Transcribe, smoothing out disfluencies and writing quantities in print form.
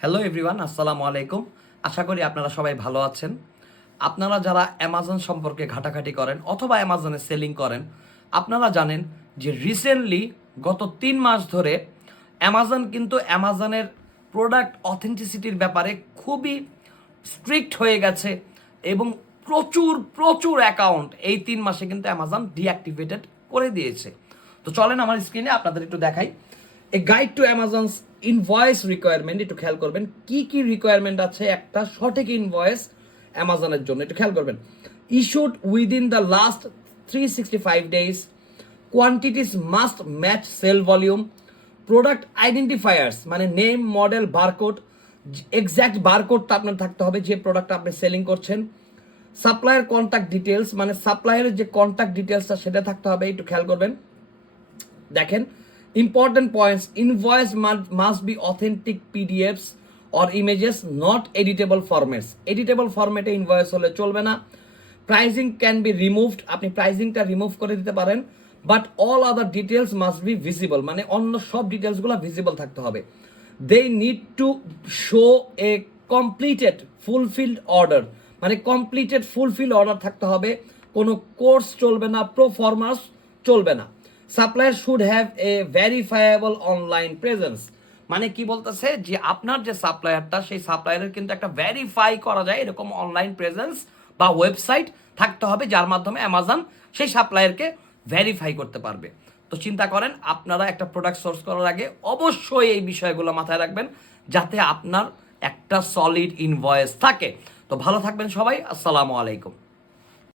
Hello everyone, আসসালামু আলাইকুম। আশা করি আপনারা সবাই ভালো আছেন। আপনারা যারা অ্যামাজন সম্পর্কে ঘাটাঘাটি করেন অথবা অ্যামাজনে সেলিং করেন, আপনারা জানেন যে রিসেন্টলি গত 3 মাস ধরে অ্যামাজন কিন্তু অ্যামাজনের প্রোডাক্ট অথেন্টিসিটির ব্যাপারে খুবই স্ট্রিক্ট হয়ে গেছে এবং প্রচুর প্রচুর অ্যাকাউন্ট এই 3 মাসে কিন্তু অ্যামাজন ডিঅ্যাক্টিভেটেড করে দিয়েছে। তো চলেন আমার স্ক্রিনে আপনাদের একটু দেখাই। A guide to Amazon's invoice requirement, একটু খেয়াল করবেন কি কি রিকোয়ারমেন্ট আছে একটা সঠিক ইনভয়েস অ্যামাজনের জন্য, একটু খেয়াল করবেন। Issued within the last 365 days, quantities must match sale volume, product identifiers মানে নেম, মডেল, বারকোড, এক্স্যাক্ট বারকোডটা আপনার থাকতে হবে যে প্রোডাক্ট আপনি সেলিং করছেন। সাপ্লায়ার কন্ট্যাক্ট ডিটেলস মানে সাপ্লায়ারের যে কন্ট্যাক্ট ডিটেলসটা সেটা থাকতে হবে, একটু খেয়াল করবেন। দেখেন important points, invoice must be authentic PDFs or images, not editable formats. Editable ফরম্যাটে ইনভয়েস হলে চলবে না। প্রাইসিং ক্যান বি রিমুভড, আপনি প্রাইসিংটা রিমুভ করে দিতে পারেন, but all other details must be visible মানে অন্য সব ডিটেলসগুলো ভিজিবল থাকতে হবে। They need to show a completed fulfilled order মানে কমপ্লিটেড ফুলফিল অর্ডার থাকতে হবে, কোনো কোর্স চলবে না, প্রোফরমাস চলবে না। Supplier should have a verifiable online presence মানে কি বলতেছে যে আপনার যে সাপ্লায়ারটা সেই সাপ্লায়ারের কিন্তু একটা ভেরিফাই করা যায় এরকম অনলাইন প্রেজেন্স বা ওয়েবসাইট থাকতে হবে, যার মাধ্যমে অ্যামাজন সেই সাপ্লায়ারকে ভেরিফাই করতে পারবে। তো চিন্তা করেন আপনারা একটা প্রোডাক্ট সোর্স করার আগে অবশ্যই এই বিষয়গুলো মাথায় রাখবেন যাতে আপনার একটা সলিড ইনভয়েস থাকে। তো ভালো থাকবেন সবাই, আসসালামু আলাইকুম।